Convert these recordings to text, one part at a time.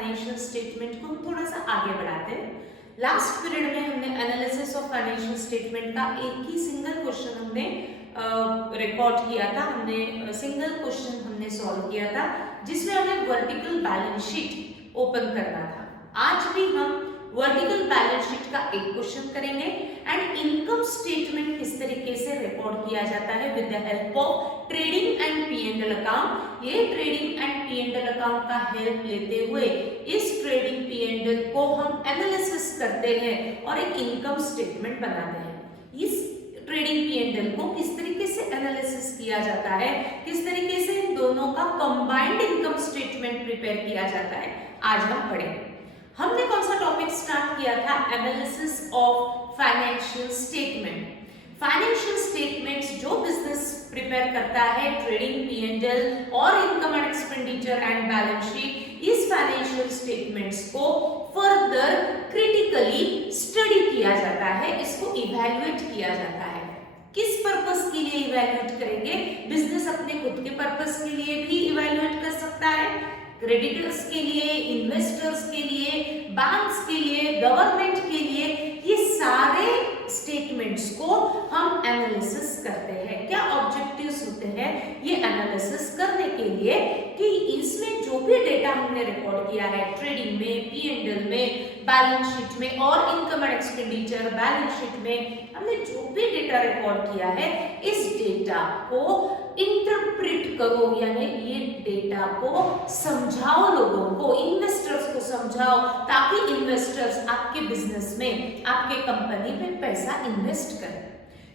Financial statement को थोड़ा सा आगे बढ़ाते हैं। लास्ट पीरियड में हमने एनालिसिस ऑफ फाइनेंशियल स्टेटमेंट का एक ही सिंगल क्वेश्चन हमने रिकॉर्ड किया था, हमने सिंगल क्वेश्चन हमने सॉल्व किया था जिसमें हमें वर्टिकल बैलेंस शीट ओपन करना था। आज भी हम वर्टिकल बैलेंस शीट का एक क्वेश्चन करेंगे एंड इनकम स्टेटमेंट किस तरीके से रिकॉर्ड किया जाता है with the help of trading and P&L account. ये ट्रेडिंग एंड P&L अकाउंट का हेल्प लेते हुए इस ट्रेडिंग P&L को हम एनालिसिस करते हैं और एक इनकम स्टेटमेंट बनाते हैं। इस ट्रेडिंग P&L को किस तरीके से एनालिसिस किया जाता है, किस तरीके से इन दोनों का कंबाइंड इनकम स्टेटमेंट प्रिपेयर किया जाता है, आज हम पढ़ेंगे। हमने कौन सा टॉपिक स्टार्ट किया था? Analysis of financial statement. Financial statements जो बिजनेस प्रिपेयर करता है, ट्रेडिंग P&L और income and expenditure and balance sheet, इस फाइनेंशियल स्टेटमेंट्स को फर्दर क्रिटिकली स्टडी किया जाता है, इसको इवैल्यूएट किया जाता है। किस पर्पस के लिए इवैल्यूएट करेंगे? बिजनेस अपने खुद के पर्पस के लिए भी इवैल्यूएट कर सकता है, क्रेडिटर्स के लिए, इन्वेस्टर्स के लिए, बैंक्स के लिए, गवर्नमेंट के लिए, ये सारे स्टेटमेंट्स को हम एनालिसिस करते हैं। क्या ऑब्जेक्टिव्स होते हैं ये एनालिसिस करने के लिए कि इसमें जो भी डेटा हमने रिकॉर्ड किया है ट्रेडिंग में, P&L में, बैलेंस शीट में और income and expenditure balance sheet में हमने जो भी डेटा रिकॉर्ड किया है, इस डेटा को इंटरप्रेट करो, यानी ये डेटा को समझाओ, लोगों को, इन्वेस्टर्स को समझाओ, ताकि इन्वेस्टर्स आपके बिजनेस में, आपके कंपनी में पैसा इन्वेस्ट करें।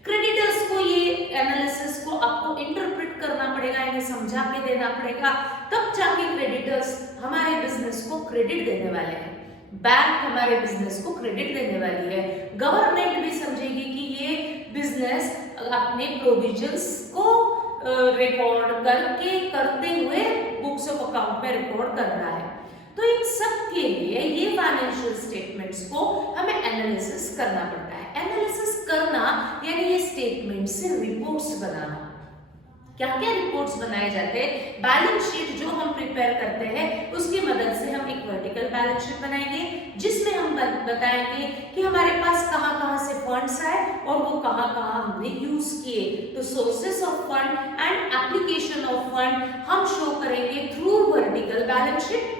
क्रेडिटर्स को ये एनालिसिस को आपको इंटरप्रेट करना पड़ेगा, इन्हें समझा के देना पड़ेगा, तब जाके क्रेडिटर्स हमारे बिजनेस को क्रेडिट देने वाले हैं, बैंक हमारे बिजनेस को क्रेडिट देने वाली है, गवर्नमेंट भी समझेगी कि ये बिजनेस अपने प्रोविजंस को रिकॉर्ड करते हुए बुक्स ऑफ अकाउंट में रिकॉर्ड कर रहा है। तो इन सब के लिए ये फाइनेंशियल स्टेटमेंट्स को हमें एनालिसिस करना पड़ता है। एनालिसिस करना यानी ये स्टेटमेंट से रिपोर्ट्स बनाना। क्या क्या रिपोर्ट्स बनाए जाते हैं? बैलेंस शीट जो हम प्रिपेयर करते हैं उसकी मदद से हम एक वर्टिकल बैलेंस शीट बनाएंगे जिसमें हम बताएंगे कि हमारे पास कहां-कहां से फंड्स आए और वो कहां-कहां हमने यूज किए। तो sources of fund and application of fund हम शो करेंगे थ्रू वर्टिकल बैलेंस शीट,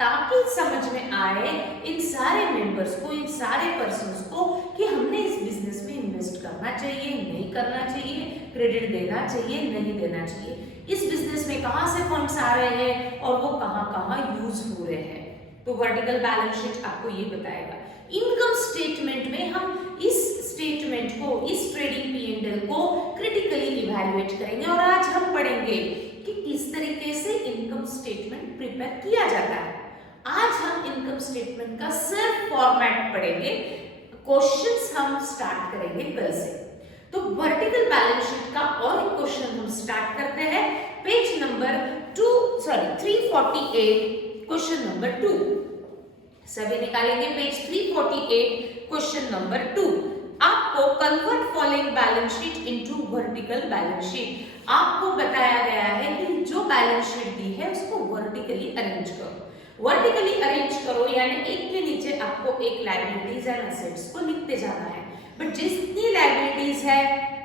ताकि समझ में आए इन सारे मेंबर्स को, इन सारे पर्सन्स को कि हमने इस बिजनेस में इन्वेस्ट करना चाहिए, नहीं करना चाहिए, क्रेडिट देना चाहिए, नहीं देना चाहिए, इस बिजनेस में कहां से फंड्स आ रहे हैं और वो कहां-कहां यूज हो रहे हैं। तो वर्टिकल बैलेंस शीट आपको ये बताएगा। इनकम स्टेटमेंट में हम इस स्टेटमेंट को, इस ट्रेडिंग P&L को क्रिटिकली इवैल्यूएट करेंगे और आज हम पढ़ेंगे कि किस तरीके से इनकम स्टेटमेंट प्रिपेयर किया जाता है। आज हम इनकम स्टेटमेंट का सिर्फ फॉर्मेट पढ़ेंगे, क्वेश्चंस हम स्टार्ट करेंगे कल से। तो वर्टिकल बैलेंस शीट का और एक क्वेश्चन हम स्टार्ट करते हैं, पेज नंबर 348, क्वेश्चन नंबर 2। सभी निकालेंगे पेज 348, क्वेश्चन नंबर 2। आपको convert following balance sheet into vertical balance sheet. आपको बताया गया है कि जो बैलेंस शीट दी है उसको वर्टिकली अरेंज करो। वर्टिकली अरेंज करो यानी एक के नीचे आपको एक लायबिलिटीज एंड एसेट्स को लिखते जाना है, बट जितनी लायबिलिटीज है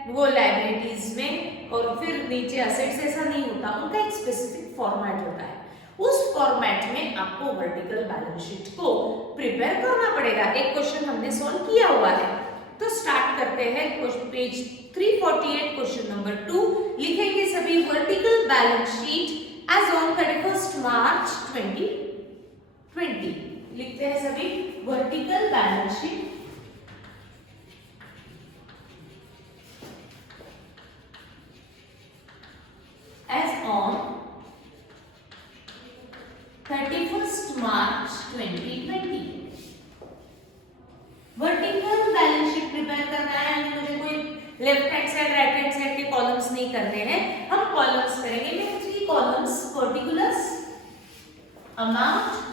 वो लायबिलिटीज में और फिर नीचे एसेट्स ऐसा नहीं होता, उनका एक स्पेसिफिक फॉर्मेट होता है। उस फॉर्मेट में आपको वर्टिकल बैलेंस शीट को प्रिपेयर करना पड़ेगा। एक क्वेश्चन हमने सॉल्व किया हुआ है, तो स्टार्ट करते हैं पेज 348, क्वेश्चन नंबर 2। लिखेंगे सभी vertical balance sheet as on 31 March 2020। लिखते हैं सभी vertical balance sheet as on 31 March 2020। Vertical balance sheet prepare करना है, मुझे कोई left hand side right hand side के कॉलम्स नहीं करने हैं, हम कॉलम्स करेंगे। मैं 3 columns, particulars, amount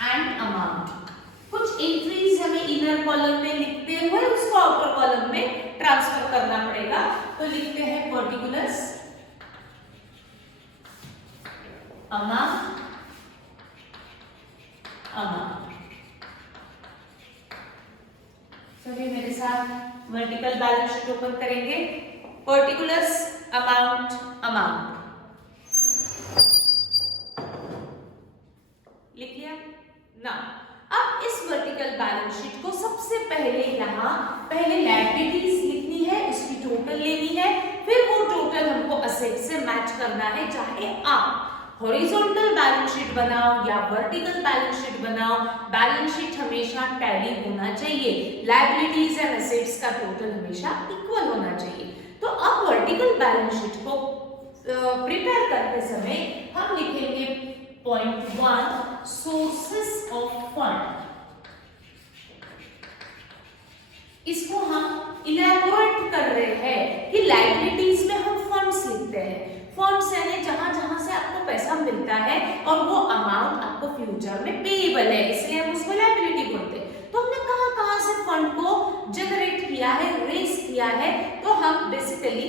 and amount. कुछ एंट्रीज हमें इनर कॉलम में लिखते हुए उसको आउटर कॉलम में ट्रांसफर करना पड़ेगा। तो लिखते हैं पर्टिकुलर्स, अमाउंट अमाउंट। सभी मेरे साथ वर्टिकल बैलेंस शीट ओपन करेंगे। पर्टिकुलर्स, अमाउंट, अमाउंट लिख लिया ना। अब इस वर्टिकल बैलेंस शीट को सबसे पहले यहाँ पहले लायबिलिटीज लिखनी है, उसकी टोटल लेनी है, फिर वो टोटल हमको असेट से मैच करना है। चाहे आप हॉरिजॉन्टल बैलेंस शीट बनाओ या वर्टिकल बैलेंस शीट बनाओ, बैलेंस शीट हमेशा टैली होना चाहिए। लायबिलिटीज एंड असेट्स का टोटल हमेशा इक्वल होना चाहिए। तो अब वर्टिकल बैलेंस शीट को प्रिपेयर करते समय हम लिखेंगे पॉइंट 1 सोर्सेस ऑफ फंड। इसको हम इलैबोरेट कर रहे हैं कि लायबिलिटीज में हम फंड्स लिखते हैं। फंड्स यानी जहां जहां से आपको पैसा मिलता है और वो अमाउंट आपको फ्यूचर में पेएबल है, इसलिए हम उसको लायबिलिटी बोलते हैं। तो हमने कहां कहां से फंड को जनरेट किया है, रेज किया है, तो हम बेसिकली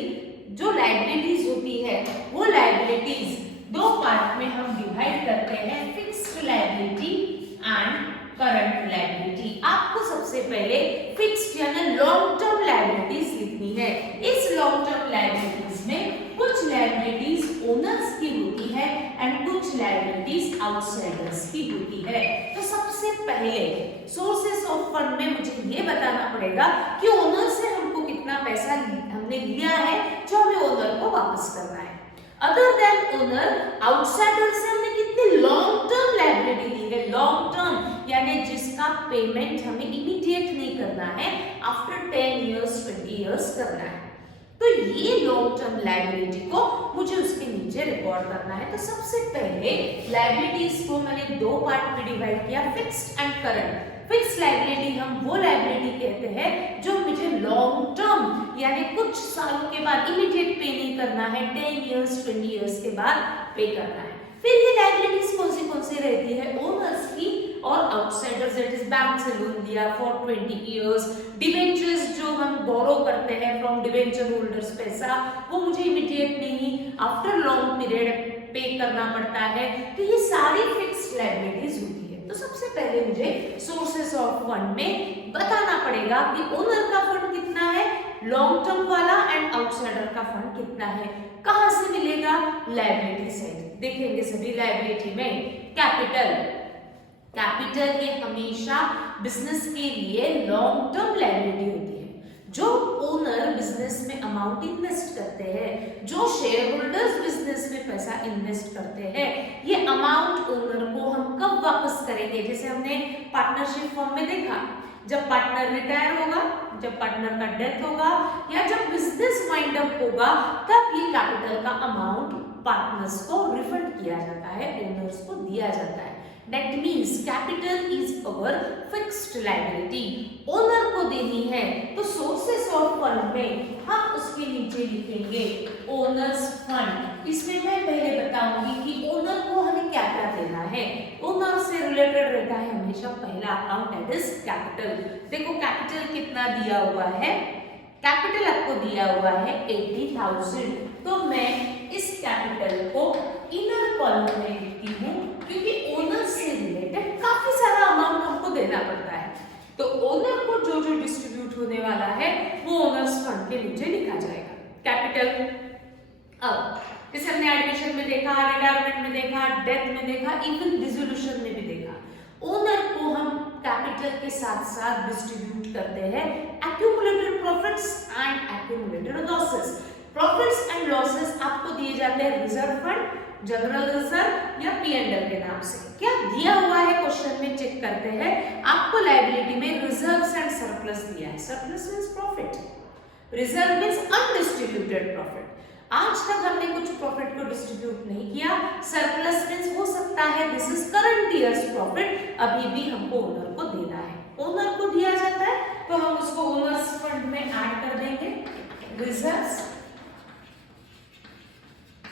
जो लायबिलिटीज होती है वो लायबिलिटीज दो पार्ट में हम डिवाइड करते हैं, fixed liability and current liability. आपको सबसे पहले फिक्स्ड यानी लॉन्ग टर्म लायबिलिटीज लिखनी है। इस लॉन्ग टर्म लायबिलिटीज में कुछ लायबिलिटीज ओनर्स की होती है एंड कुछ लायबिलिटीज आउटसाइडर्स की होती है। तो सबसे पहले सोर्सेस ऑफ फंड में मुझे ये बताना पड़ेगा कि ओनर से हमको कितना पैसा हमने लिया है जो हमें ओनर को वापस करना है। अदर देन ओनर, आउटसाइडर से हमने कितनी लॉन्ग टर्म लायबिलिटी ली है। लॉन्ग टर्म यानी जिसका पेमेंट हमें इमीडिएट नहीं करना है, आफ्टर 10 इयर्स 20 इयर्स करना है। तो ये लॉन्ग टर्म लायबिलिटी को मुझे उसके नीचे रिकॉर्ड करना है। तो सबसे पहले लायबिलिटीज को मैंने दो पार्ट में डिवाइड किया, fixed and current. Fixed liability हम वो लायबिलिटी कहते हैं जो मुझे लॉन्ग टर्म यानी कुछ सालों के बाद इमीडिएट पे नहीं करना है, 10 इयर्स 20 इयर्स के बाद पे करना है। फिर ये लायबिलिटीज कौन सी रहती है, ओनर्स की और आउटसाइडर्स, दैट इज बैंक से लोन लिया फॉर 20 इयर्स, डिवेंचर्स जो हम बोरो करते हैं फ्रॉम डिवेंचर होल्डर्स पैसा, वो मुझे इमीडिएट नहीं आफ्टर लॉन्ग पीरियड पे करना पड़ता है। तो ये सारी फिक्स्ड लायबिलिटीज होती है। तो सबसे पहले मुझे सोर्सेस ऑफ फंड में बताना पड़ेगा कि ओनर का फंड कितना है, लॉन्ग टर्म वाला, एंड आउटसाइडर का फंड कितना है। कहां से मिलेगा, लायबिलिटी साइड। देखेंगे सभी लायबिलिटी में कैपिटल। कैपिटल ये हमेशा बिजनेस के लिए लॉन्ग टर्म लायबिलिटी होती है। जो ओनर बिजनेस में अमाउंट इन्वेस्ट करते हैं, जो शेयर होल्डर्स बिजनेस में पैसा इन्वेस्ट करते हैं, ये अमाउंट ओनर को हम कब वापस करेंगे। जैसे हमने पार्टनरशिप फॉर्म में देखा, जब पार्टनर रिटायर होगा, जब पार्टनर का डेथ होगा, या जब बिजनेस वाइंड अप होगा, तब ये कैपिटल का अमाउंट पार्टनर्स को रिफंड किया जाता है, ओनर्स को दिया जाता है। That means capital is our fixed liability. Owner को देनी है, तो सोर्सेस ऑफ फंड में हम उसके नीचे लिखेंगे ओनर्स फंड। इसमें मैं पहले बताऊंगी कि ओनर को हमें क्या क्या देना है। ओनर से रिलेटेड रहता है हमेशा पहला अकाउंट, दैट इज कैपिटल। देखो कैपिटल कितना दिया हुआ है, कैपिटल आपको दिया हुआ है 80,000। तो मैं इस कैपिटल को इनर कॉलम में लिखती हूँ, क्योंकि ओनर से रिलेटेड काफी सारा अमाउंट हमको देना पड़ता है। तो ओनर को जो जो डिस्ट्रीब्यूट होने वाला है वो ओनर्स फंड के नीचे लिखा जाएगा, कैपिटल। अब जैसे हमने एडमिशन में देखा, रिटायरमेंट में देखा, डेथ में देखा, इवन डिसोल्यूशन में भी देखा, ओनर को हम कैपिटल के साथ साथ डिस्ट्रीब्यूट करते हैं accumulated profits and accumulated losses. Profits and losses आपको दिए जाते हैं रिजर्व फंड, जनरल रिजर्व या P&L के नाम से। क्या दिया हुआ है क्वेश्चन में चेक करते हैं। आपको लायबिलिटी में रिजर्व्स एंड सरप्लस दिया है। Surplus means profit, reserve means undistributed profit. आज तक हमने कुछ प्रॉफिट को डिस्ट्रीब्यूट नहीं किया। सरप्लस मींस हो सकता है this is current years profit, अभी भी हमको ओनर को देना है। ओनर को दिया जाता है तो हम उसको ओनर्स फंड में ऐड कर देंगे, reserves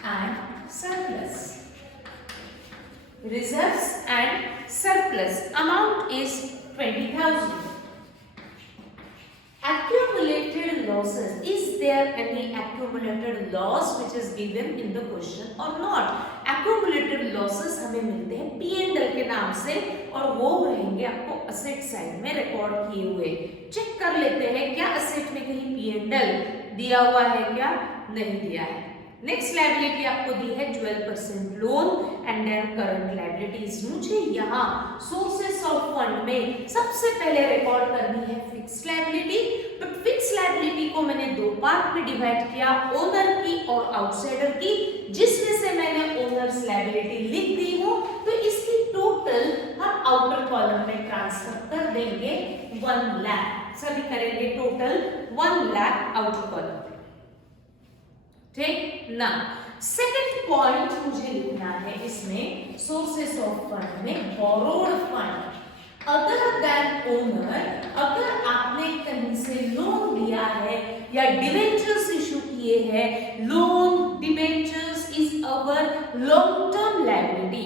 and surplus. Reserves and surplus amount is 20,000 accumulated losses, is there any accumulated loss which is given in the question or not? accumulated losses हमें मिलते हैं P&L के नाम से और वो रहेंगे आपको असेट साइड में रिकॉर्ड किए हुए। चेक कर लेते हैं क्या असेट में कहीं P&L दिया हुआ है क्या, नहीं दिया है। नेक्स्ट लायबिलिटी आपको दी है 12% loan and then current liabilities. मुझे यहाँ सोर्सेस ऑफ फंड में सबसे पहले रिकॉर्ड करनी है fixed liability, but fixed liability को मैंने दो पार्ट में डिवाइड किया, ओनर की और आउटसाइडर की, जिसमें से मैंने ओनर्स लायबिलिटी लिख दी हूँ, तो इसकी टोटल हम आउटर कॉलम में ट्रांसफर कर देंगे 1 लाख, सभी करेंगे टोटल 1 लाख आउटर कॉलम। ठीक ना, सेकंड पॉइंट मुझे लिखना है इसमें सोर्सेस ऑफ फंड में borrowed fund other than owner. अगर आपने कहीं से लोन लिया है या डिबेंचर्स इशू किए हैं, loan debentures is our long term liability,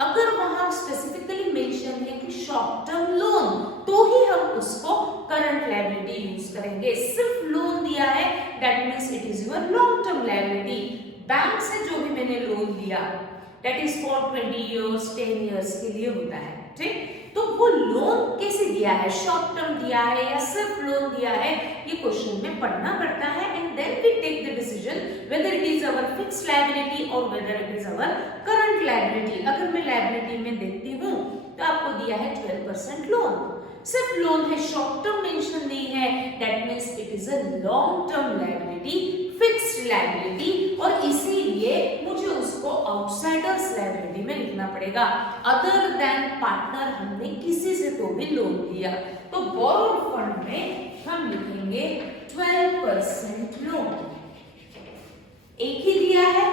अगर वहां स्पेसिफिकली मेंशन है कि शॉर्ट टर्म लोन, तो ही हम उसको करंट लायबिलिटी यूज करेंगे। सिर्फ लोन दिया है that means it is your long term liability. Bank से जो भी मैंने लोन लिया that is for 20 years 10 years के लिए होता है, ठीक, तो वो लोन कैसे दिया है, शॉर्ट टर्म दिया है या सिर्फ लोन दिया है, ये क्वेश्चन में पढ़ना पड़ता है and then we take the decision whether it is our fixed liability और whether it is our current liability. अगर मैं लायबिलिटी में देखती हूँ तो आपको दिया है 12% लोन, सिर्फ लोन है, शॉर्ट टर्म मेंशन नहीं है, that means it is a long term liability, fixed liability, और इसीलिए मुझे उसको आउटसाइडर्स लायबिलिटी में लिखना पड़ेगा। अदर देन पार्टनर हमने किसी से तो भी लोन लिया, तो बोरोड फंड में हम लिखेंगे 12% लोन। एक ही दिया है,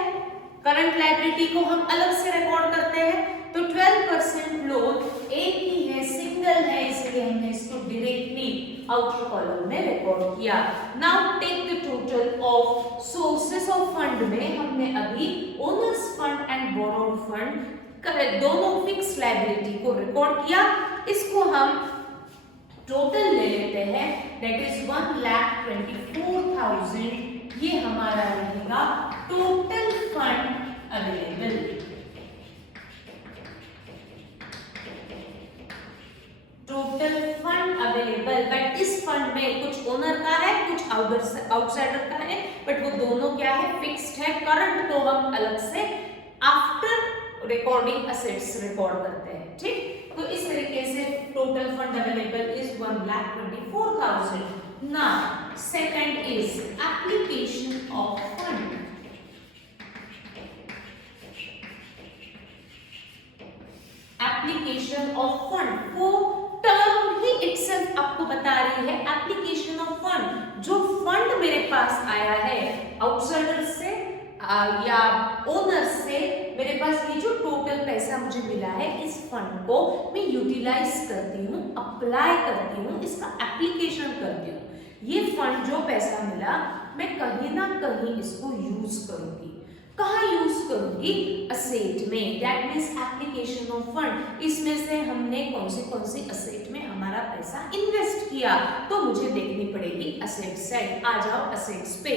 करंट लायबिलिटी को हम अलग से रिकॉर्ड करते हैं, तो 12% लोन एक ही है, सिंगल है, इसलिए हमने इसको डायरेक्टली आउटर कॉलम में रिकॉर्ड किया। Now take the total of sources of fund में हमने अभी owners fund and borrowed fund दोनों फिक्स लायबिलिटी को रिकॉर्ड किया, इसको हम टोटल ले लेते हैं, दैट इज 1,24,000, ये हमारा रहेगा total fund available. Total fund available, but इस फंड में कुछ ओनर का है कुछ आउटसाइडर का है, बट वो दोनों क्या है, फिक्स्ड है। करंट तो हम अलग से आफ्टर रिकॉर्डिंग असेट्स रिकॉर्ड करते हैं, ठीक, तो इस तरीके से total fund available is 1,24,000। Now second is application of fund. Application of fund को टर्म ही इटसेल्फ आपको बता रही है, एप्लीकेशन ऑफ फंड, जो फंड मेरे पास आया है आउटसाइडर से या ओनर से, मेरे पास ये जो टोटल पैसा मुझे मिला है, इस फंड को मैं यूटिलाइज करती हूँ, अप्लाई करती हूँ, इसका एप्लीकेशन करती हूँ। ये फंड जो पैसा मिला मैं कहीं ना कहीं इसको यूज करूंगी। कहाँ यूज करूंगी, असेट में, that means application of fund. इसमें से हमने कौन सी असेट में हमारा पैसा इन्वेस्ट किया, तो मुझे देखनी पड़ेगी असेट साइड। आ जाओ असेट्स पे।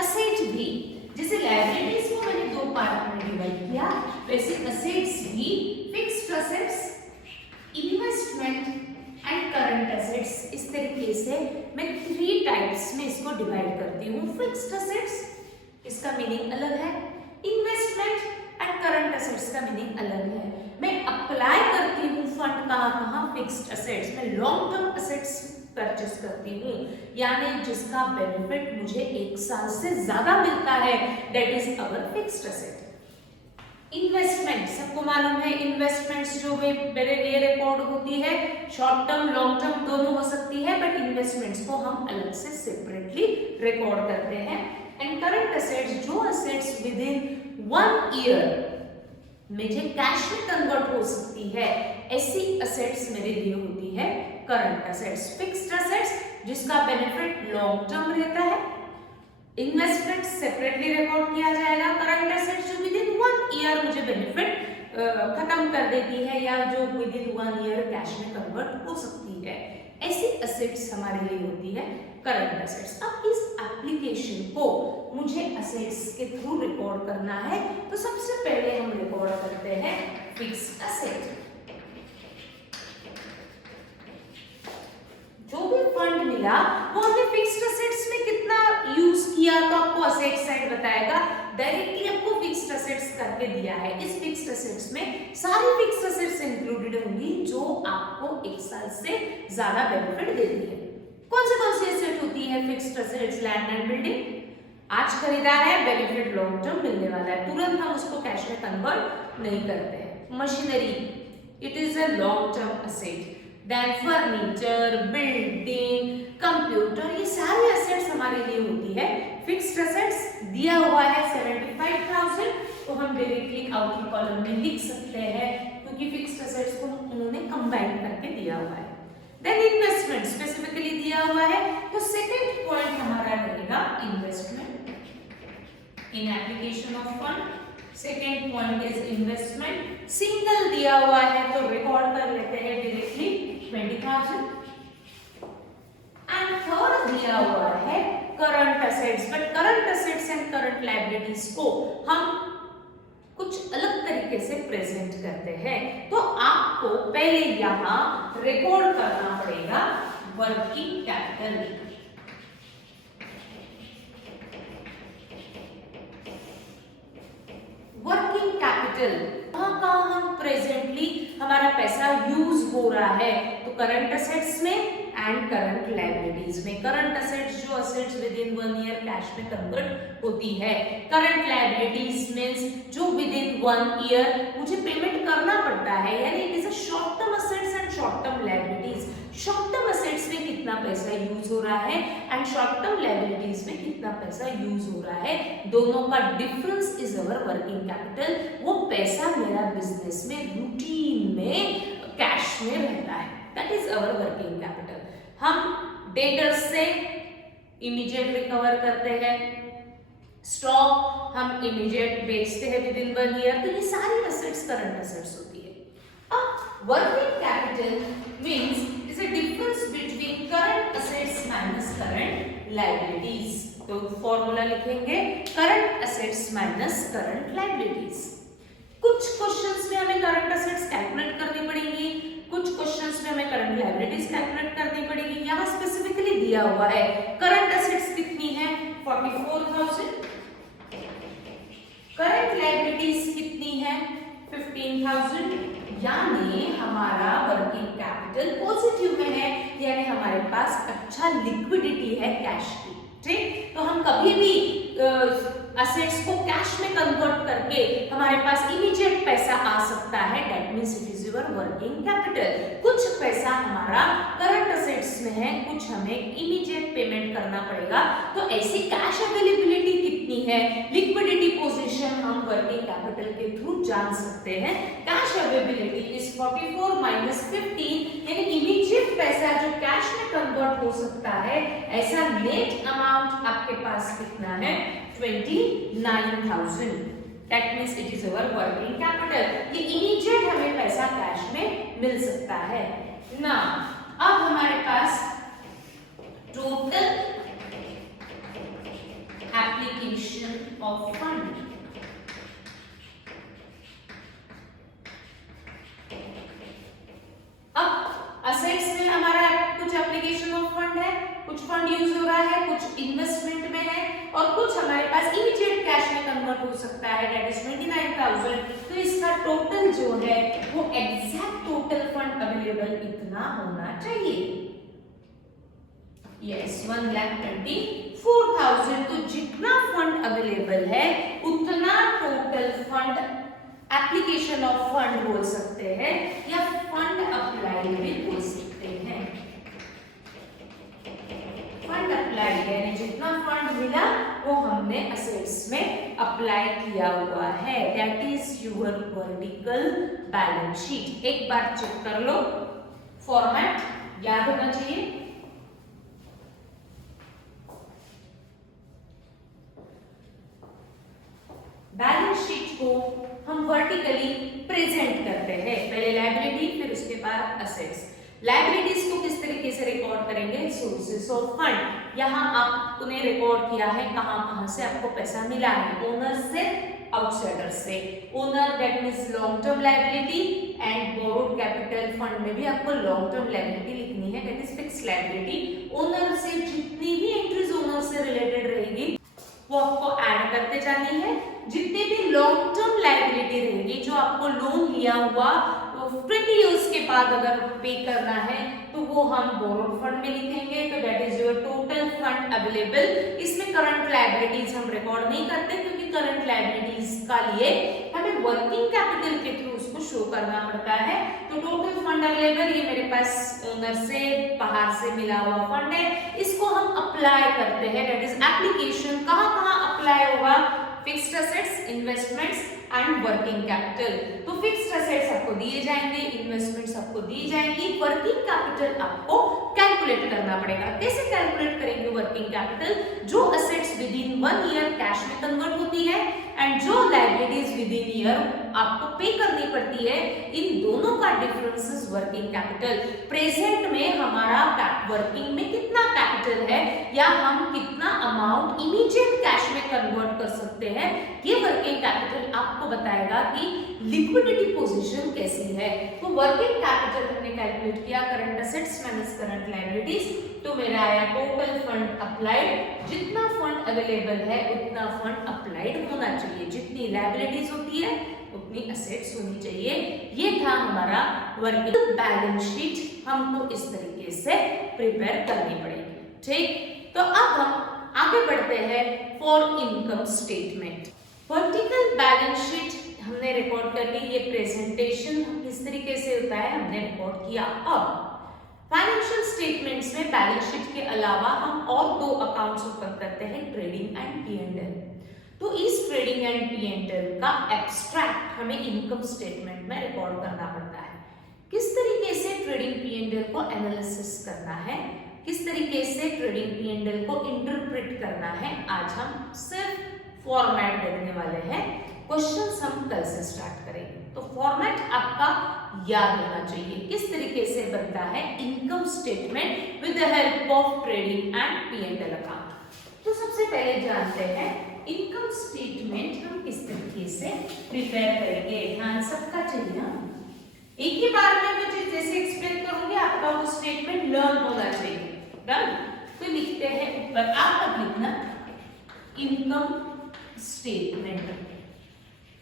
असेट भी जैसे लायबिलिटीज को मैंने दो पार्ट में डिवाइड किया, वैसे असेट्स भी fixed assets, investment and current assets, इस तरीके से मैं 3 टाइप्स में इसको डिवाइड करती हूँ। फिक्स्ड असेट्स, इसका मीनिंग अलग है, इन्वेस्टमेंट एंड करंट असेट्स का मीनिंग अलग है। मैं अप्लाई करती हूँ फंड कहाँ, फिक्स्ड असेट्स में, लॉन्ग टर्म असेट्स परचेस करती हूँ, यानी जिसका बेनिफिट मुझे 1 साल से ज्यादा मिलता है, that is our fixed asset. Investment सबको मालूम है, इन्वेस्टमेंट्स जो मेरे लिए रिकॉर्ड होती है, शॉर्ट टर्म लॉन्ग टर्म दोनों हो सकती है, बट इन्वेस्टमेंट्स को हम अलग से सेपरेटली रिकॉर्ड करते हैं। एंड करंट असेट्स, जो असेट्स विद इन 1 ईयर मुझे कैश में कन्वर्ट हो सकती है, ऐसी असेट्स मेरे लिए होती है करंट असेट्स। फिक्स्ड असेट्स जिसका बेनिफिट लॉन्ग टर्म रहता है, इन्वेस्टमेंट सेपरेटली रिकॉर्ड किया जाएगा, करंट असेट्स जो विद इन 1 ईयर मुझे बेनिफिट खत्म कर देती है या जो विद इन 1 ईयर कैश में कन्वर्ट हो सकती है, ऐसी असेट्स हमारे लिए होती है करंट असेट्स। अब इस एप्लीकेशन को मुझे असेट्स के थ्रू रिकॉर्ड करना है, तो सबसे पहले हम रिकॉर्ड करते हैं फिक्स्ड असेट। जो भी फंड मिला वो हमने फिक्स्ड असेट्स में कितना यूज किया, तो आपको असेट साइड बताएगा, डायरेक्टली आपको फिक्स्ड असेट्स करके दिया है। इस फिक्स्ड असेट्स में सारी फिक्स्ड असेट्स इंक्लूडेड होंगी जो आपको 1 साल से ज्यादा बेनिफिट देती है। कौन सी असेट होती है fixed assets? Land and building. आज खरीदा है, बेनिफिट लॉन्ग टर्म मिलने वाला है, तुरंत हम उसको कैश में कन्वर्ट नहीं करते हैं। Machinery, it is a long term asset. Then furniture, building, computer, ये सारी असेट्स हमारे लिए होती है फिक्स्ड असेट्स। दिया हुआ है 75,000, तो हम डायरेक्टली आउटर कॉलम में लिख सकते हैं क्योंकि फिक्स्ड असेट्स को उन्होंने कंबाइन करके दिया हुआ है। देन इन्वेस्टमेंट स्पेसिफिकली दिया हुआ है, तो सेकंड पॉइंट हमारा रहेगा investment in application of fund. Second point is investment. Single दिया हुआ है तो रिकॉर्ड कर लेते हैं डायरेक्टली 20,000। एंड थर्ड दिया हुआ है current assets, but current assets and current liabilities को हम कुछ अलग तरीके से प्रेजेंट करते हैं। तो आपको पहले यहां रिकॉर्ड करना पड़ेगा वर्किंग कैपिटल। वर्किंग कैपिटल कहां हम प्रेजेंटली हमारा पैसा यूज हो रहा है, तो करंट असेट्स में एंड करंट लायबिलिटीज में। करंट असेट्स जो assets with in 1 year cash में कन्वर्ट होती है, करंट लायबिलिटीज मींस जो विद इन 1 ईयर मुझे पेमेंट करना पड़ता है, यानी it is a short term assets and short term liabilities. Short term assets में कितना पैसा यूज हो रहा है एंड शॉर्ट टर्म लायबिलिटीज में कितना पैसा यूज हो रहा है, दोनों का difference is our working capital. वो पैसा मेरा बिजनेस में रूटीन में कैश में रहता है, that is our working capital. हम डेटर्स से इमीडिएट रिकवर करते हैं, स्टॉक हम इमीडिएट बेचते हैं विद इन 1 ईयर, तो ये सारी असेट्स करंट असेट्स होती है। अब working capital means is a difference between current assets minus current liabilities. तो फॉर्मूला लिखेंगे current assets minus current liabilities. कुछ क्वेश्चंस में हमें करंट असेट्स कैलकुलेट करनी पड़ेगी, कुछ क्वेश्चंस में हमें करंट लायबिलिटीज कैलकुलेट करनी पड़ेगी। यहाँ स्पेसिफिकली दिया हुआ है करंट असेट्स कितनी है 44,000, करंट लायबिलिटीज कितनी है 15,000, यानी हमारा वर्किंग कैपिटल पॉजिटिव में है, यानी हमारे पास अच्छा लिक्विडिटी है कैश की। ठीक, तो हम कभी भी असेट्स को कैश में कन्वर्ट करके हमारे पास इमीडिएट पैसा आ सकता है, that means it is your working capital. कुछ पैसा हमारा करंट असेट्स में है, कुछ हमें इमीडिएट पेमेंट करना पड़ेगा, तो ऐसी कैश अवेलेबिलिटी कितनी है, लिक्विडिटी पोजीशन हम वर्किंग कैपिटल के थ्रू जान सकते हैं। कैश अवेलेबिलिटी इज 44 माइनस 15, यानी इमीडिएट पैसा जो कैश में कन्वर्ट हो सकता है, ऐसा नेट अमाउंट आपके पास कितना है 29,000, that means it is our working capital। ये immediate हमें पैसा कैश में मिल सकता है ना। अब हमारे पास टोटल एप्लीकेशन ऑफ फंड, अब असेट्स में हमारा कुछ एप्लीकेशन ऑफ फंड है, कुछ फंड यूज हो रहा है, कुछ इन्वेस्टमेंट में है और कुछ हमारे पास इमीडिएट कैश में कन्वर्ट हो सकता है, दैट इज 29,000। तो इसका टोटल जो है वो एग्जैक्ट टोटल फंड अवेलेबल इतना होना चाहिए, यस 1,24,000। तो जितना फंड अवेलेबल है उतना total fund application of fund बोल सकते हैं या फंड अप्लाइड भी बोल सकते हैं। फंड अप्लाइड यानी जितना फंड मिला वो हमने असेट्स में अप्लाई किया हुआ है, that is your vertical balance sheet. एक बार चेक कर लो, फॉर्मेट याद होना चाहिए। बैलेंस शीट को हम वर्टिकली प्रेजेंट करते हैं, पहले लायबिलिटी फिर उसके बाद असेट्स। लायबिलिटीज को किस तरीके से रिकॉर्ड करेंगे सोर्सेस ऑफ फंड। यहाँ आपने रिकॉर्ड किया है कहाँ से आपको पैसा मिला है, ओनर से, आउटसाइडर से। Owner that means long term liability and borrowed capital fund में भी आपको लॉन्ग टर्म लायबिलिटी लिखनी है, that is fixed liability. Owner से जितनी भी एंट्रीज ओनर से रिलेटेड रहेगी वो आपको ऐड करते जानी है। जितनी भी लॉन्ग टर्म लायबिलिटी रहेगी, जो आपको लोन लिया हुआ 20 इयर्स के बाद अगर पे करना है, तो वो हम बोरोड फंड में लिखेंगे, तो that is your total fund available. इसमें करंट लायबिलिटीज हम रिकॉर्ड नहीं करते, क्योंकि करंट लायबिलिटीज का लिए हमें वर्किंग कैपिटल के थ्रू उसको शो करना पड़ता है। तो टोटल फंड अवेलेबल, ये मेरे पास ओनर से बाहर से मिला हुआ फंड है, इसको हम अप्लाई करते हैं, दैट इज एप्लीकेशन। कहाँ अप्लाई होगा, fixed assets, investments and working capital. तो फिक्स्ड असेट्स आपको दिए जाएंगे, इन्वेस्टमेंट्स आपको दी जाएंगी, वर्किंग कैपिटल आपको कैलकुलेट करना पड़ेगा। कैसे कैलकुलेट करेंगे वर्किंग कैपिटल, जो assets with in 1 year cash में कन्वर्ट होती है एंड जो लायबिलिटीज विद इन ईयर आपको पे करनी पड़ती है, इन दोनों का difference is working capital. Present में हमारा वर्किंग में कितना कैपिटल है या हम कितना अमाउंट इमीडिएट कैश में कन्वर्ट कर सकते हैं, ये वर्किंग कैपिटल आपको बताएगा कि लिक्विडिटी पोजीशन कैसी है। तो वर्किंग कैपिटल हमने कैलकुलेट किया, current assets minus current liabilities, तो मेरा आया टोटल फंड अप्लाइड। जितना फंड अवेलेबल है उतना फंड अप्लाइड होना चाहिए, जितनी लायबिलिटीज होती है उतनी असेट्स होनी चाहिए। ये था हमारा वर्किंग बैलेंस शीट, हमको इस तरीके से प्रिपेयर करनी पड़ेगी। ठीक, तो अब हम आगे बढ़ते हैं for income statement. Vertical balance sheet हमने रिकॉर्ड कर ली, ये प्रेजेंटेशन किस तरीके से होता है हमने रिकॉर्ड किया। अब फाइनेंशियल स्टेटमेंट्स में बैलेंस शीट के अलावा हम और 2 अकाउंट्स ओपन करते हैं, ट्रेडिंग एंड P&L। तो इस ट्रेडिंग एंड P&L का एब्स्ट्रैक्ट हमें इनकम स्टेटमेंट में रिकॉर्ड करना पड़ता है। किस तरीके से ट्रेडिंग P&L को एनालिसिस करना है, किस तरीके से ट्रेडिंग P&L को इंटरप्रेट करना है, आज हम सिर्फ फॉर्मेट देखने वाले हैं। क्वेश्चंस हम कल से स्टार्ट करेंगे। तो फॉर्मेट आपका याद होना चाहिए, किस तरीके से बनता है income statement with the help of trading and P&L account. तो सबसे पहले जानते हैं इनकम स्टेटमेंट हम किस तरीके से प्रिपेयर करेंगे। ध्यान सबका चाहिए, एक ही बार में मुझे जैसे एक्सप्लेन करूंगी आपका वो स्टेटमेंट लर्न होना चाहिए। डन, तो लिखते हैं ऊपर, आप अब लिखना income statement.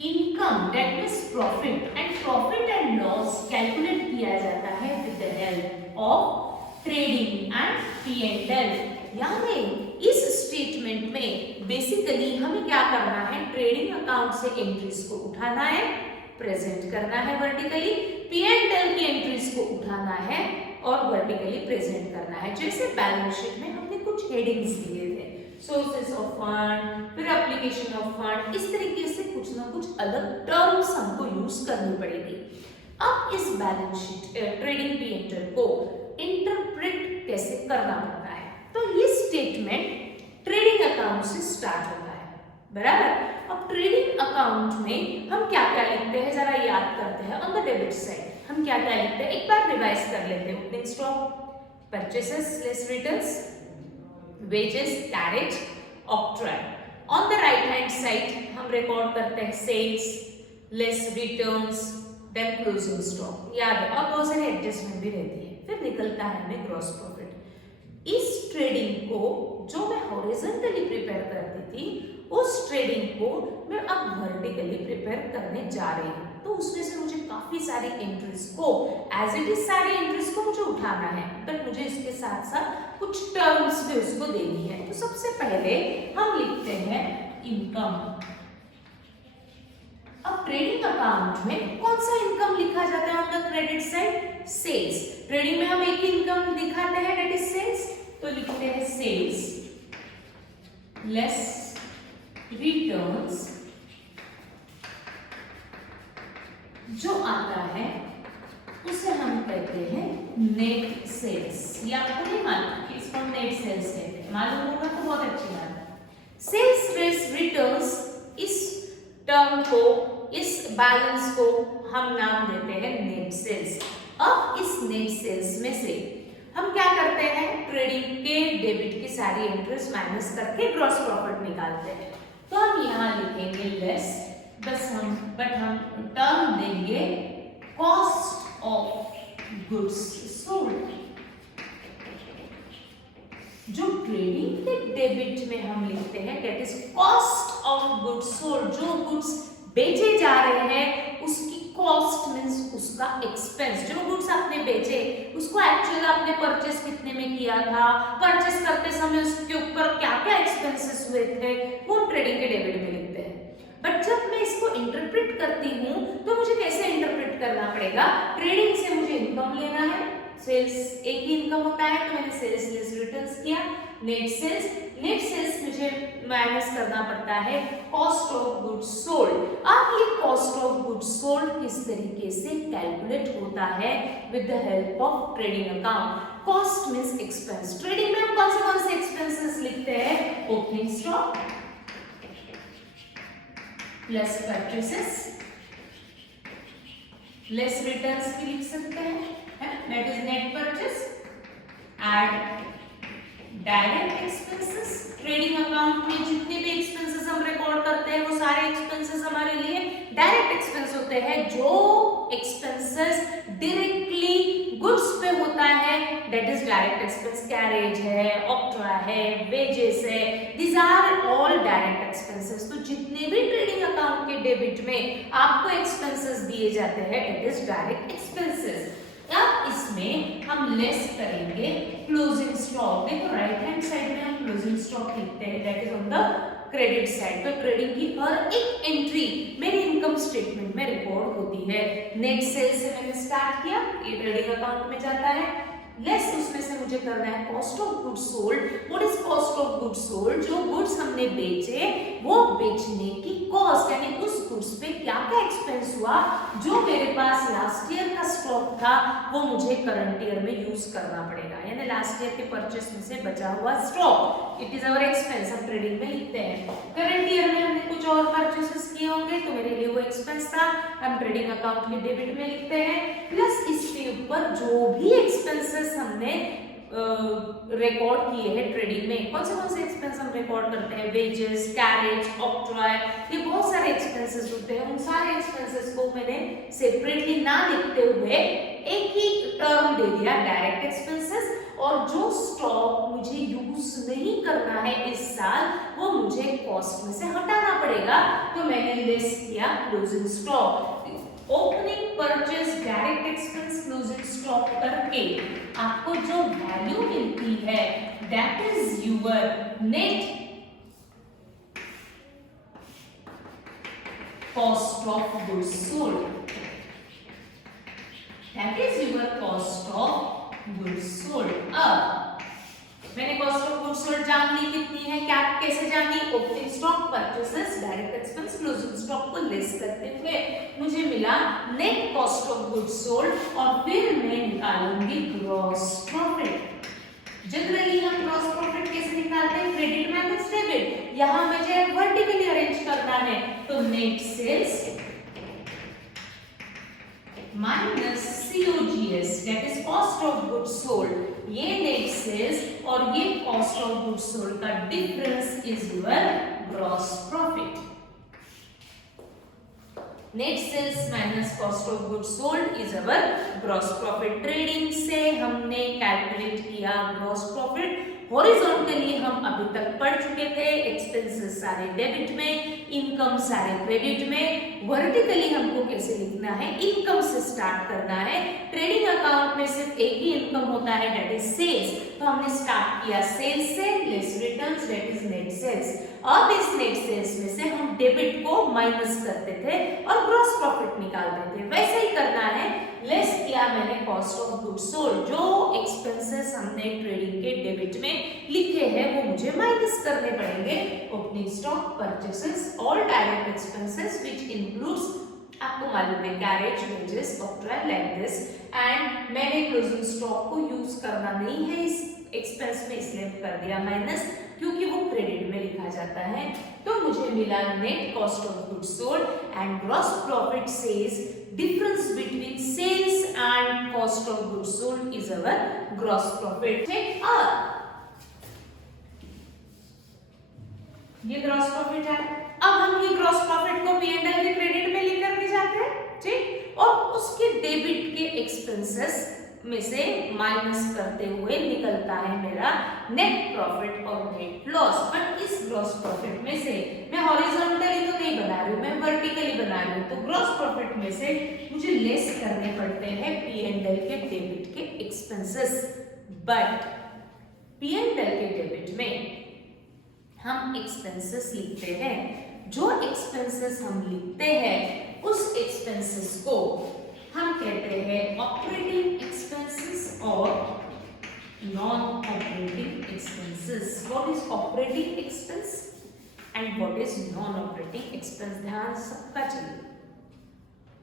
Income that means profit and loss calculate किया जाता है with the help of trading and P&L। यानी इस स्टेटमेंट में बेसिकली हमें क्या करना है, ट्रेडिंग अकाउंट से एंट्रीज को उठाना है, प्रेजेंट करना है वर्टिकली, P&L की एंट्रीज को उठाना है और वर्टिकली प्रेजेंट करना है। जैसे बैलेंस शीट में हमने कुछ हेडिंग्स दिए थे, सोर्सेस ऑफ फंड, फिर एप्लीकेशन ऑफ फंड, इस तरीके से कुछ ना कुछ अलग टर्म्स हमको यूज करनी पड़ेगी। अब इस बैलेंस शीट ट्रेडिंग P&L को इंटरप्रेट कैसे करना पड़ता है, तो ये स्टेटमेंट ट्रेडिंग अकाउंट से स्टार्ट होता है, बराबर। अब ट्रेडिंग अकाउंट में हम क्या क्या लिखते हैं जरा याद करते हैं। ऑन द डेबिट साइड हम क्या क्या लिखते हैं, एक बार रिवाइज कर लेते हैं। Opening stock, purchases less returns, wages, carriage, octroi। On the right hand side हम रिकॉर्ड करते हैं sales less returns then closing stock, याद है, और बहुत सारी एडजस्टमेंट भी रहती है, फिर निकलता है हमें ग्रॉस प्रॉफिट। इस ट्रेडिंग को जो मैं हॉरिजॉन्टली प्रिपेयर करती थी, उस ट्रेडिंग को मैं अब वर्टिकली प्रिपेयर करने जा रही हूँ। तो उसमें से मुझे काफी सारी एंट्रीज को एज इट इज सारी एंट्रीज को मुझे उठाना है, बट मुझे इसके साथ साथ कुछ टर्म्स भी उसको देनी है। तो सबसे पहले हम लिखते हैं इनकम। अब ट्रेडिंग अकाउंट में कौन सा इनकम लिखा जाता है on the credit side, sales. Trading में हम एक ही इनकम दिखाते हैं, दैट इज सेल्स, तो लिखते हैं सेल्स लेस रिटर्न्स, जो आता है उसे हम कहते हैं नेट सेल्स। ये आपको नहीं मालूम कि इसको नेट सेल्स कहते हैं, मालूम होगा तो बहुत अच्छी बात है। सेल्स लेस रिटर्न्स, इस टर्म को, इस बैलेंस को हम नाम देते हैं नेट सेल्स। अब इस नेट सेल्स में से हम क्या करते करते हैं, ट्रेडिंग के डेबिट की सारी एंट्रीज माइनस करके ग्रॉस प्रॉफिट निकालते हैं। तो हम यहाँ लिखेंगे लेस, हम टर्म देंगे कॉस्ट ऑफ गुड्स सोल्ड। जो ट्रेडिंग के डेबिट में हम लिखते हैं that is cost of goods sold. जो गुड्स बेचे जा रहे हैं उसकी कॉस्ट मींस उसका एक्सपेंस। जो गुड्स आपने बेचे उसको एक्चुअली आपने परचेस कितने में किया था, परचेस करते समय उसके ऊपर क्या क्या एक्सपेंसेस हुए थे, वो हम ट्रेडिंग के डेबिट में लिखते हैं। बट जब मैं इसको इंटरप्रेट करती हूँ तो मुझे कैसे इंटरप्रेट करना पड़ेगा? ट्रेडिंग से मुझे इनकम लेना है, सेल्स एक ही इनकम होता है, तो मैंने सेल्स लेस रिटर्न्स किया, नेट सेल्स मुझे माइनस करना पड़ता है कॉस्ट ऑफ गुड्स सोल्ड। अब ये कॉस्ट ऑफ गुड्स सोल्ड किस तरीके से कैलकुलेट होता है? With the help of trading account. Cost means expense. Trading में हम कौन से एक्सपेंसेस लिखते हैं? Opening stock plus purchases, less returns भी लिख सकते हैं, that is net purchase, add direct expenses। Trading account में जितने भी एक्सपेंसेस हम रिकॉर्ड करते हैं वो सारे एक्सपेंसेस हमारे लिए डायरेक्ट एक्सपेंस होते हैं। जो एक्सपेंसेस डायरेक्टली गुड्स पे होता है that is direct expense. Carriage है, ऑक्ट्रा है, वेजेस है, these are all direct expenses. तो जितने भी ट्रेडिंग अकाउंट के डेबिट में आपको एक्सपेंसेस दिए जाते हैं दैट इज डायरेक्ट एक्सपेंसेस। अब इसमें हम लेस करेंगे क्लोजिंग स्टॉक। देखो राइट हैंड साइड में हम क्लोजिंग स्टॉक लिखते हैं that is on the credit side. तो ट्रेडिंग की हर एक एंट्री मेरी इनकम स्टेटमेंट में रिकॉर्ड होती है। नेट सेल्स से मैंने स्टार्ट किया, ये ट्रेडिंग अकाउंट में जाता है, लेस उसमें से मुझे करना है cost of goods sold. What is cost of goods sold? जो गुड्स हमने बेचे वो बेचने की कॉस्ट, यानी उस गुड्स पे क्या क्या एक्सपेंस हुआ, जो मेरे पास लास्ट ईयर का स्टॉक था वो मुझे करंट ईयर में यूज करना पड़ेगा। यानी लास्ट ईयर के परचेस में से बचा हुआ stock, it is our expense, हम ट्रेडिंग में लिखते हैं। करंट ईयर में हमने कुछ और परचेसेस किए होंगे तो मेरे लिए वो एक्सपेंस था, हम ट्रेडिंग अकाउंट के डेबिट में लिखते हैं। प्लस इसके ऊपर जो भी एक्सपेंसेस हमने रिकॉर्ड किए हैं ट्रेडिंग में, कौन से एक्सपेंस हम रिकॉर्ड करते हैं? वेजेस, कैरेज, ऑक्ट्रॉय, ये बहुत सारे एक्सपेंसेस होते हैं। उन सारे एक्सपेंसेस को मैंने सेपरेटली ना लिखते हुए एक ही टर्म दे दिया डायरेक्ट एक्सपेंसेस, और जो स्टॉक मुझे यूज नहीं करना है इस साल वो मुझे कॉस्ट में से हटाना पड़ेगा। तो मैंने लेस किया closing stock. Opening purchase direct expense closing stock करके आपको जो वैल्यू मिलती है that is your net cost of goods sold. That is your cost of goods sold. अब मैंने कॉस्ट ऑफ गुड्स सोल्ड जान ली कितनी है, क्या कैसे जानी? Opening stock, purchases, direct expense, closing stock को लेस करते हुए मुझे मिला net cost of goods sold, और फिर मैं निकालूंगी ग्रॉस प्रॉफिट। जनरली हम ग्रॉस प्रॉफिट कैसे निकालते हैं? Credit minus debit. यहां मुझे वर्टिकली अरेंज करना है, तो net sales minus COGS that is cost of goods sold. ये नेट सेल्स और ये कॉस्ट ऑफ गुड्स सोल्ड का difference is your gross profit. Net sales minus cost of goods sold is our gross profit. Trading से हमने calculate किया gross profit. Horizontally हम अभी तक पढ़ चुके थे, एक्सपेंसेस सारे डेबिट में, इनकम सारे क्रेडिट में। वर्टिकली हमको कैसे लिखना है? इनकम से स्टार्ट करना है। ट्रेडिंग अकाउंट में सिर्फ एक ही इनकम होता है दैट इज सेल्स, तो हमने स्टार्ट किया सेल्स से, less returns that is net sales. अब इस नेट सेल्स में से हम डेबिट को माइनस करते थे और ग्रॉस प्रॉफिट निकालते थे। वैसे ही करना है, लेस किया मैंने कॉस्ट ऑफ गुड्स सोल्ड। जो एक्सपेंसेस हमने ट्रेडिंग के डेबिट में लिखे हैं वो मुझे माइनस करने पड़ेंगे। Opening stock, purchases, all direct expenses which includes, आपको मालूम है, carriage, wages, ऑक्ट्रा, like this. And मैंने क्लोजिंग स्टॉक को यूज करना नहीं है इस एक्सपेंस में, इसलिए कर दिया माइनस, क्योंकि वो क्रेडिट में लिखा जाता है। तो मुझे मिला net cost of goods sold and gross profit says difference between sales and cost of goods sold is our gross profit. ठीक, और ये ग्रॉस प्रॉफिट है। अब हम ये ग्रॉस प्रॉफिट को P&L के क्रेडिट में लेकर के जाते हैं, ठीक, और उसके डेबिट के एक्सपेंसेस में से माइनस करते हुए निकलता है मेरा नेट प्रॉफिट और नेट लॉस। बट इस ग्रॉस प्रॉफिट में से मैं हॉरिजॉन्टली तो नहीं बना रही हूँ, मैं वर्टिकली बना रही हूँ, तो ग्रॉस प्रॉफिट में से मुझे लेस करने पड़ते हैं P&L के डेबिट के एक्सपेंसेस। बट P&L के डेबिट में हम एक्सपेंसेस लिखते हैं, जो एक्सपेंसेस हम लिखते हैं उस एक्सपेंसेस को हम कहते हैं ऑपरेटिंग एक्सपेंसेस और non operating expenses. What is operating expense and what is non operating expense, ध्यान सबका चाहिए।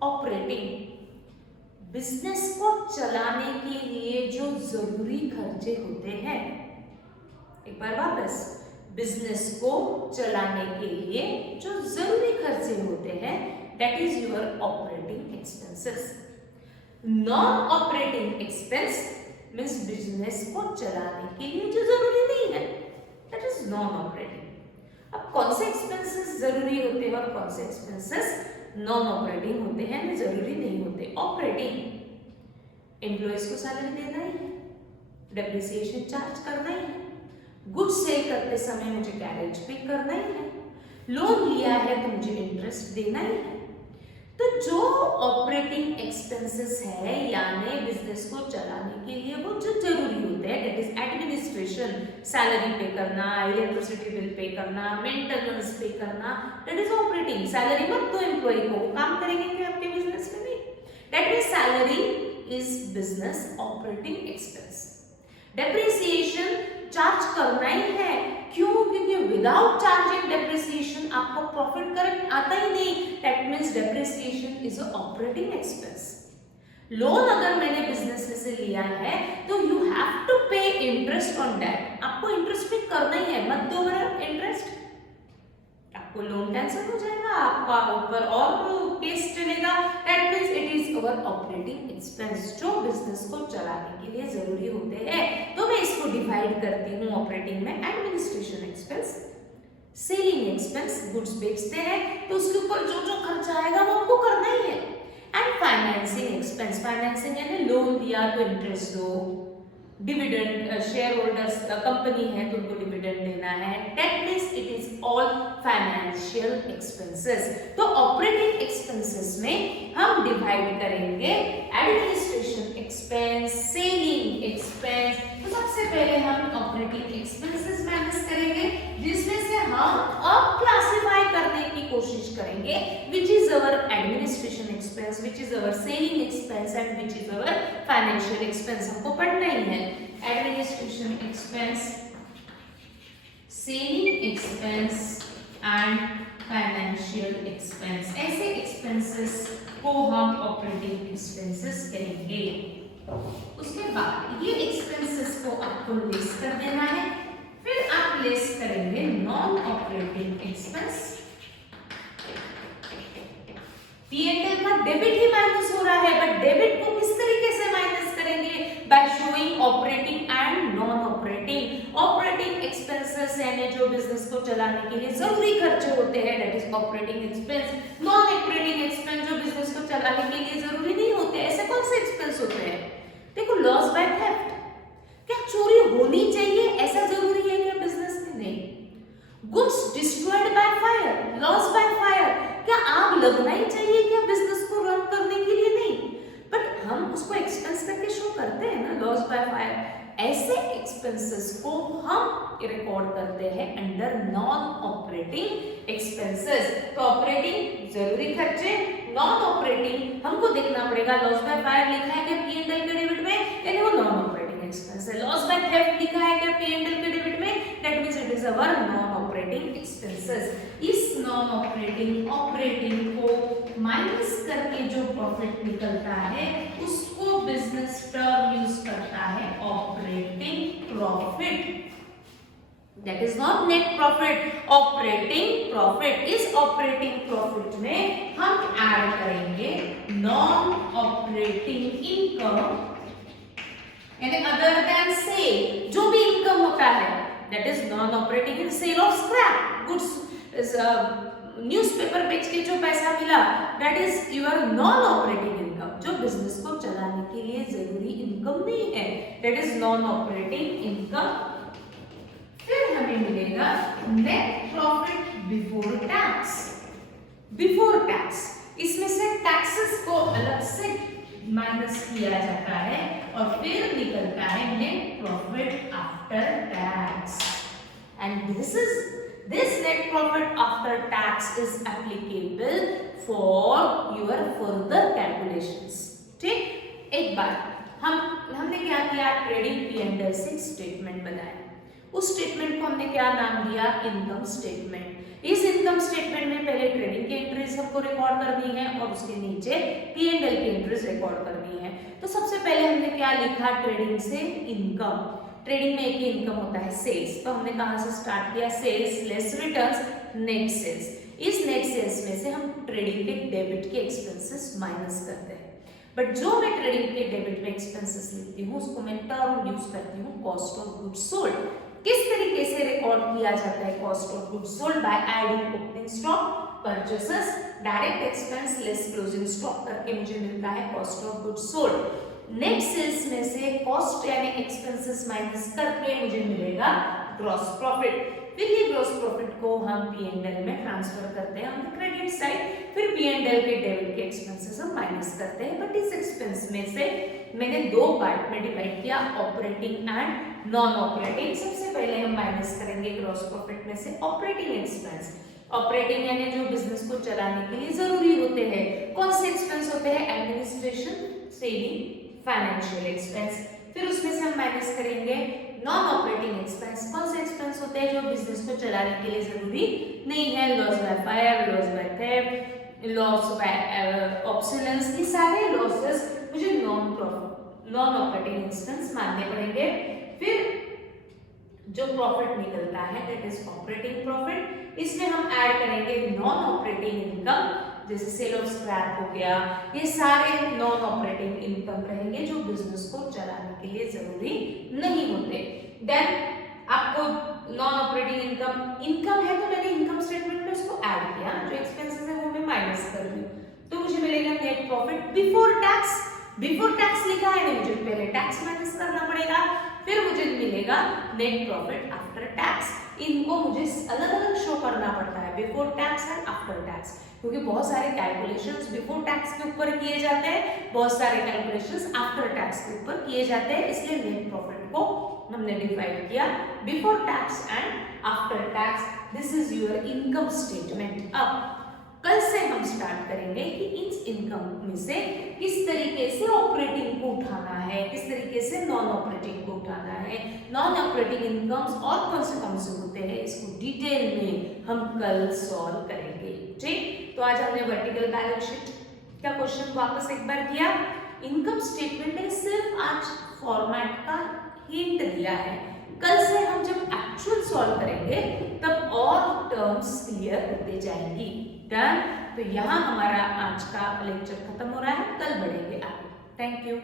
ऑपरेटिंग बिजनेस को चलाने के लिए जो जरूरी खर्चे होते हैं, एक बार वापस, बिजनेस को चलाने के लिए जो जरूरी खर्चे होते हैं, that is your operating expenses. Non operating expense means business को चलाने के लिए जो जरूरी नहीं है, दैट इज नॉन ऑपरेटिंग। अब कौन से एक्सपेंसेस जरूरी होते हैं और कौन से एक्सपेंसेस नॉन ऑपरेटिंग होते हैं, ना जरूरी नहीं होते। ऑपरेटिंग, एम्प्लॉइज को सैलरी देना ही है, डेप्रिसिएशन चार्ज करना ही है, गुड्स सेल करते समय मुझे कैरेज पे करना ही है, लोन लिया है तो मुझे इंटरेस्ट देना ही है। तो जो ऑपरेटिंग एक्सपेंसेस है यानी बिजनेस को चलाने के लिए वो जो जरूरी होते हैं, दैट इज एडमिनिस्ट्रेशन, सैलरी पे करना, इलेक्ट्रिसिटी बिल पे करना, मेंटेनेंस पे करना, दैट इज ऑपरेटिंग। सैलरी मत दो एम्प्लॉय को, वो काम करेंगे क्या आपके बिजनेस में? नहीं, that means salary is business operating expense. Depreciation charge करना ही है, क्यों? क्योंकि विदाउट चार्जिंग डेप्रिसिएशन आपको प्रॉफिट करेक्ट आता ही नहीं, that means depreciation is a operating expense. Loan अगर मैंने बिजनेस से लिया है तो यू हैव टू पे इंटरेस्ट ऑन दैट, आपको इंटरेस्ट पे करना ही है, मत दो मेरा इंटरेस्ट, आपको लोन कैंसिल हो जाएगा, आपका ऊपर और केस चलेगा, that means it is our operating expense जो बिजनेस को चलाने के लिए जरूरी होते हैं। तो मैं इसको डिवाइड करती हूँ ऑपरेटिंग में administration expense, selling expense, goods बेचते हैं तो उसके ऊपर जो जो खर्चा आएगा वो आपको करना ही है, एंड फाइनेंसिंग एक्सपेंस, फाइनेंसिंग यानी लोन दिया तो इंटरेस्ट दो, डिविडेंड, शेयर होल्डर्स कंपनी है तो उनको डिविडेंड देना है, that means it is all financial expenses. तो ऑपरेटिंग एक्सपेंसेस में हम डिवाइड करेंगे एडमिनिस्ट्रेशन एक्सपेंस, सेलिंग एक्सपेंस। तो सबसे पहले हम ऑपरेटिंग एक्सपेंसेस माइनस करेंगे, जिसमें से हम अब क्लासिफाई करने की कोशिश करेंगे which is our administration expense, which is our selling expense and which is our financial expense. हमको पढ़ना ही है administration expense, selling expense and financial expense. ऐसे एक्सपेंसेस को हम ऑपरेटिंग एक्सपेंसेस कहेंगे। उसके बाद ये एक्सपेंसेस को आपको लेस कर देना है, फिर आप लेस करेंगे नॉन ऑपरेटिंग एक्सपेंस। P&L का डेबिट ही माइनस हो रहा है, बट डेबिट को किस तरीके से माइनस करेंगे? By showing operating and non operating. Operating expenses यानी जो बिजनेस को चलाने के लिए जरूरी खर्चे होते हैं, that is operating expense. Non operating expense जो बिजनेस को चलाने के लिए जरूरी नहीं होते। ऐसे कौन से एक्सपेंस होते हैं? देखो, लॉस बाय थेफ्ट, क्या चोरी होनी चाहिए ऐसा जरूरी है क्या बिजनेस में? नहीं। Goods destroyed by fire, loss by fire, क्या आग लगना ही चाहिए क्या बिजनेस को रन करने के लिए? नहीं, बट हम उसको एक्सपेंस करके शो करते हैं ना, लॉस बाय फायर। ऐसे एक्सपेंसेस को हम रिकॉर्ड करते हैं अंडर नॉन ऑपरेटिंग एक्सपेंसेस। तो ऑपरेटिंग जरूरी खर्चे, नॉन ऑपरेटिंग हमको देखना पड़ेगा। लॉस बाय फायर लिखा है क्या P&L के डेबिट में, यानी वो नॉन ऑपरेटिंग एक्सपेंस है। लॉस बाय थेफ्ट लिखा है क्या P&L के डेबिट में, that means it is our non operating expenses. इस नॉन ऑपरेटिंग को माइनस करके जो प्रॉफिट निकलता है उसको बिजनेस टर्म यूज करता है operating profit. That is not net profit. Operating profit, इस ऑपरेटिंग प्रॉफिट में हम ऐड करेंगे नॉन ऑपरेटिंग इनकम, यानी अदर देन सेल, जो भी इनकम होता है that is non operating in sale of scrap goods, newspaper बेच के जो पैसा मिला that is your non operating income, जो बिजनेस को चलाने के लिए जरूरी इनकम नहीं है, that is non operating income. फिर हमें मिलेगा net profit before tax. Before tax, इसमें से टैक्सेस को अलग से माइनस किया जाता है और फिर निकलता है net profit after tax, and this net profit after tax is applicable for your further calculations। ठीक, एक बार हमने क्या किया, ट्रेडिंग P&L से स्टेटमेंट बनाया, उस स्टेटमेंट को हमने क्या नाम दिया, इनकम स्टेटमेंट। इस इनकम स्टेटमेंट में पहले ट्रेडिंग की एंट्रीज हमको रिकॉर्ड करनी है और उसके नीचे P&L की एंट्रीज रिकॉर्ड करनी है। तो सबसे पहले हमने क्या लिखा, ट्रेडिंग से इनकम। ट्रेडिंग में एक ही इनकम होता है, सेल्स, तो हमने कहां से स्टार्ट किया, sales less returns net sales. इस नेट सेल्स में से हम ट्रेडिंग के डेबिट के एक्सपेंसेस माइनस करते हैं, बट जो मैं ट्रेडिंग के डेबिट में एक्सपेंसेस लिखती हूँ उसको मैं टर्म यूज करती हूँ कॉस्ट ऑफ गुड्स सोल्ड। किस तरीके से रिकॉर्ड किया जाता है cost of goods sold, by adding opening stock, purchases, direct expense less closing stock करके मुझे मिलता है cost of goods sold. Net sales में से कॉस्ट यानी एक्सपेंसेस माइनस करके मुझे मिलेगा ग्रॉस प्रॉफिट। फिर ये ग्रॉस प्रॉफिट को हम P&L में ट्रांसफर करते हैं ऑन द क्रेडिट साइड, फिर P&L के डेबिट के एक्सपेंसेस हम माइनस करते हैं। बट इस एक्सपेंस में से मैंने दो पार्ट में डिवाइड किया, ऑपरेटिंग एंड नॉन ऑपरेटिंग। सबसे पहले हम माइनस करेंगे ग्रॉस प्रॉफिट में से ऑपरेटिंग एक्सपेंस। ऑपरेटिंग यानी जो बिजनेस को चलाने के लिए जरूरी होते हैं। कौन से एक्सपेंस होते हैं, एडमिनिस्ट्रेशन, सेविंग, फाइनेंशियल एक्सपेंस। फिर उसमें से हम माइनस करेंगे नॉन ऑपरेटिंग एक्सपेंस। कौन से एक्सपेंस होते हैं जो बिजनेस को चलाने के लिए जरूरी नहीं है, loss by fire, loss by theft, loss by obsolescence, ये सारे लॉसेस मुझे नॉन ऑपरेटिंग एक्सपेंस मानने पड़ेंगे। फिर जो प्रॉफिट निकलता है दैट इज ऑपरेटिंग प्रॉफिट, इसमें हम ऐड करेंगे नॉन ऑपरेटिंग इनकम, जैसे सेल ऑफ स्क्रैप हो गया, ये सारे नॉन ऑपरेटिंग इनकम रहेंगे जो बिजनेस को चलाने के लिए जरूरी नहीं होते। देन आपको नॉन ऑपरेटिंग इनकम है तो मैंने इनकम स्टेटमेंट में उसको ऐड किया, जो एक्सपेंसेस है वो मैं माइनस कर दूं, तो मुझे मिलेगा net profit before tax. Before tax लिखा है ना, मुझे पहले टैक्स माइनस करना पड़ेगा, फिर मुझे मिलेगा नेट प्रॉफिट आफ्टर टैक्स। इनको मुझे अलग अलग शो करना पड़ता है, before tax and after tax, क्योंकि बहुत सारे कैलकुलेशंस बिफोर टैक्स के ऊपर किए जाते हैं, बहुत सारे कैलकुलेशंस आफ्टर टैक्स के ऊपर किए जाते हैं। इसलिए नेट प्रॉफिट को हमने डिवाइड किया before tax and after tax. This is your income statement. अब कल से हम स्टार्ट करेंगे कि इस इनकम में से किस तरीके से ऑपरेटिंग को उठाना है, किस तरीके से नॉन ऑपरेटिंग को उठाना है, नॉन ऑपरेटिंग इनकम्स और कौन से होते हैं, इसको डिटेल में हम कल सॉल्व करेंगे। ठीक, तो आज हमने वर्टिकल बैलेंस शीट का क्वेश्चन वापस एक बार किया। इनकम स्टेटमेंट में सिर्फ आज फॉर्मेट का हिंट दिया है, कल से हम जब एक्चुअल सॉल्व करेंगे तब और टर्म्स क्लियर होते जाएंगी। डन, तो यहाँ हमारा आज का लेक्चर खत्म हो रहा है, कल बढ़ेंगे आगे। Thank you.